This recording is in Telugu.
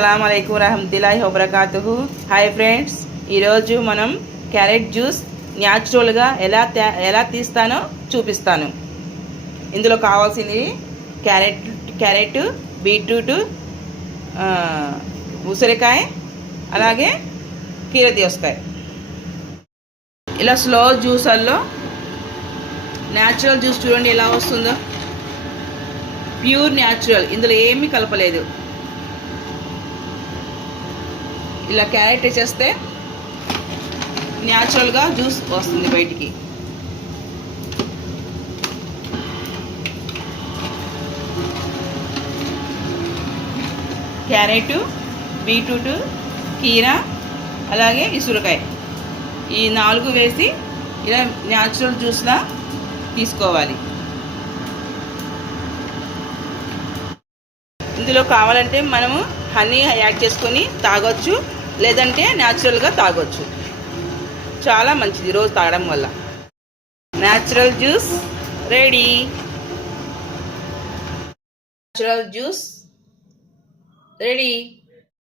అస్సలాము అలైకుం వరహమతుల్లాహి వబరకాతుహు. హాయ్ ఫ్రెండ్స్, ఈరోజు మనం క్యారెట్ జ్యూస్ న్యాచురల్గా ఎలా తీస్తానో చూపిస్తాను. ఇందులో కావాల్సినవి క్యారెట్, బీట్రూట్, ఉసిరికాయ, అలాగే కీరదోసకాయ. ఇలా స్లో జ్యూసర్లో న్యాచురల్ జ్యూస్ చూడండి ఎలా వస్తుందో. ప్యూర్ న్యాచురల్, ఇందులో ఏమీ కలపలేదు. ఇలా క్యారెట్ వేసేస్తే న్యాచురల్గా జ్యూస్ వస్తుంది బయటికి. క్యారెట్, బీట్రూట్, కీర, అలాగే ఉసిరికాయ, ఈ 4 వేసి ఇలా న్యాచురల్ జ్యూస్లా తీసుకోవాలి. ఇందులో కావాలంటే మనము హనీ యాడ్ చేసుకొని తాగొచ్చు, లేదంటే న్యాచురల్గా తాగొచ్చు. చాలా మంచిది రోజు తాగడం వల్ల. Natural juice ready. Natural juice ready.